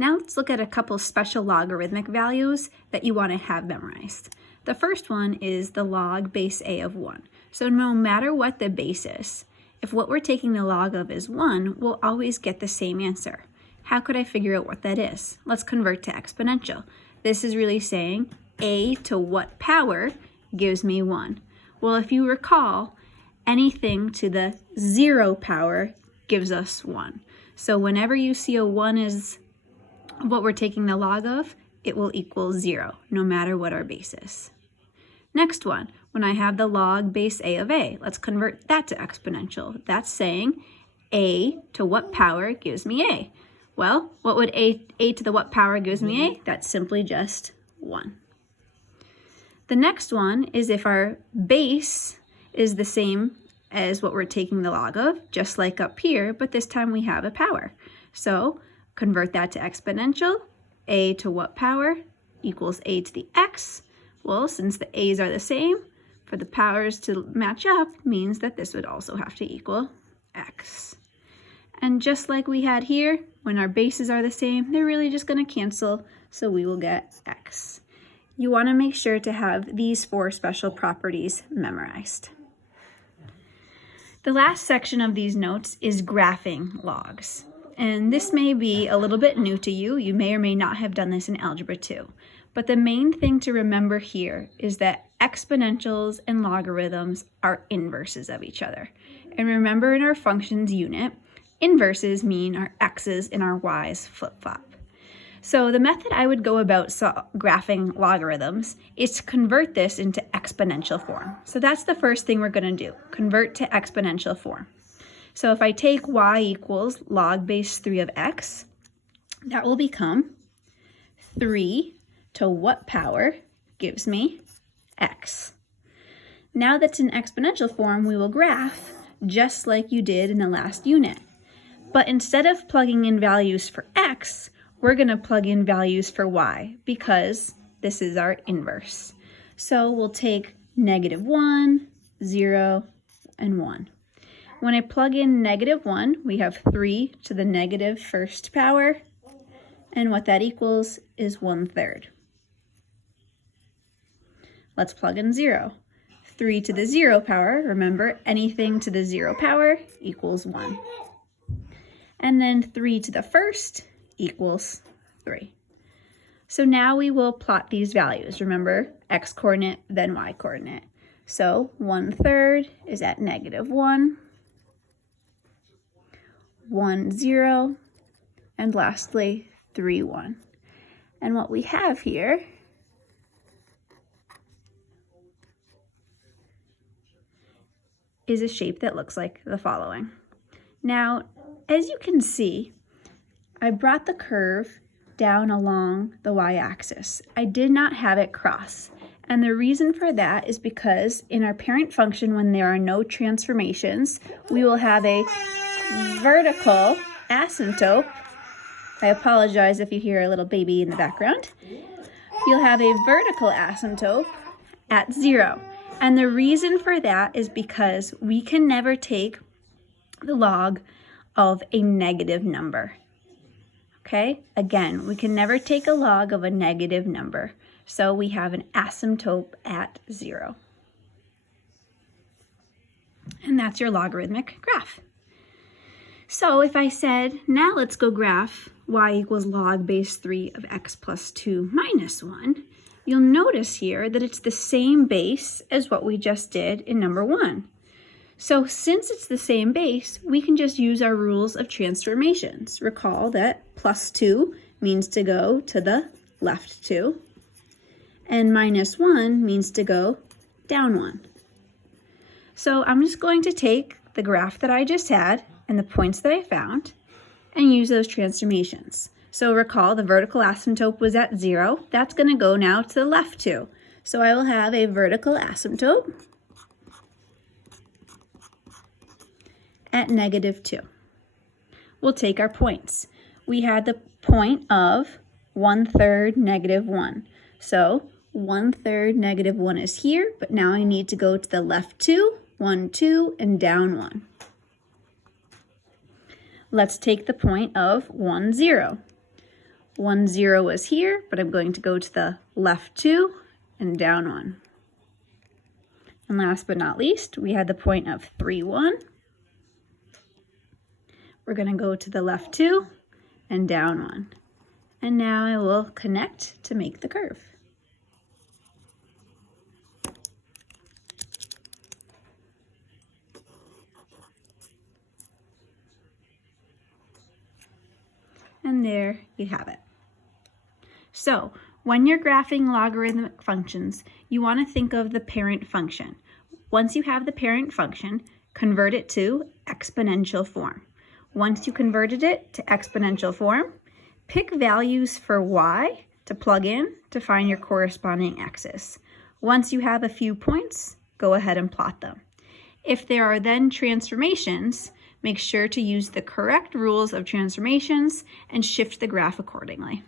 Now let's look at a couple special logarithmic values that you want to have memorized. The first one is the log base a of 1. So no matter what the base is, if what we're taking the log of is 1, we'll always get the same answer. How could I figure out what that is? Let's convert to exponential. This is really saying a to what power gives me 1. Well, if you recall, anything to the 0 power gives us 1. So whenever you see a 1 is what we're taking the log of, it will equal 0, no matter what our base is. Next one, when I have the log base a of a, let's convert that to exponential. That's saying a to what power gives me a. Well, what would a to the what power gives me a? That's simply just 1. The next one is if our base is the same as what we're taking the log of, just like up here, but this time we have a power. So convert that to exponential. A to what power equals a to the x. Well, since the a's are the same, for the powers to match up means that this would also have to equal x. And just like we had here, when our bases are the same, they're really just going to cancel, so we will get x. You want to make sure to have these 4 special properties memorized. The last section of these notes is graphing logs. And this may be a little bit new to you. You may or may not have done this in Algebra 2. But the main thing to remember here is that exponentials and logarithms are inverses of each other. And remember, in our functions unit, inverses mean our x's and our y's flip-flop. So the method I would go about graphing logarithms is to convert this into exponential form. So that's the first thing we're going to do, convert to exponential form. So if I take y equals log base 3 of x, that will become 3 to what power gives me x. Now that's in exponential form, we will graph just like you did in the last unit. But instead of plugging in values for x, we're going to plug in values for y because this is our inverse. So we'll take -1, 0, and 1. When I plug in -1, we have 3 to the negative first power, and what that equals is 1/3. Let's plug in 0. 3 to the 0 power, remember, anything to the 0 power equals 1. And then 3 to the first equals 3. So now we will plot these values. Remember, x coordinate, then y coordinate. So 1/3 is at -1, 1, 0, and lastly 3, 1. And what we have here is a shape that looks like the following. Now, as you can see, I brought the curve down along the y-axis. I did not have it cross. And the reason for that is because in our parent function, when there are no transformations, we will have a vertical asymptote. I apologize if you hear a little baby in the background. You'll have a vertical asymptote at 0. And the reason for that is because we can never take the log of a negative number. Okay, again, we can never take a log of a negative number. So we have an asymptote at 0. And that's your logarithmic graph. So if I said, now let's go graph y equals log base 3 of x plus 2 minus 1, you'll notice here that it's the same base as what we just did in number 1. So since it's the same base, we can just use our rules of transformations. Recall that plus 2 means to go to the left 2, and minus 1 means to go down 1. So I'm just going to take the graph that I just had and the points that I found and use those transformations. So recall the vertical asymptote was at 0. That's going to go now to the left 2. So I will have a vertical asymptote at -2. We'll take our points. We had the point of 1/3 -1. So 1/3 -1 is here, but now I need to go to the left 2, 1, 2, and down 1. Let's take the point of 1, 0. 1, 0 was here, but I'm going to go to the left 2 and down 1. And last but not least, we had the point of 3, 1. We're going to go to the left 2 and down 1. And now I will connect to make the curve. And there you have it. So when you're graphing logarithmic functions, you want to think of the parent function. Once you have the parent function, convert it to exponential form. Once you converted it to exponential form, pick values for y to plug in to find your corresponding x's. Once you have a few points, go ahead and plot them. If there are then transformations, make sure to use the correct rules of transformations and shift the graph accordingly.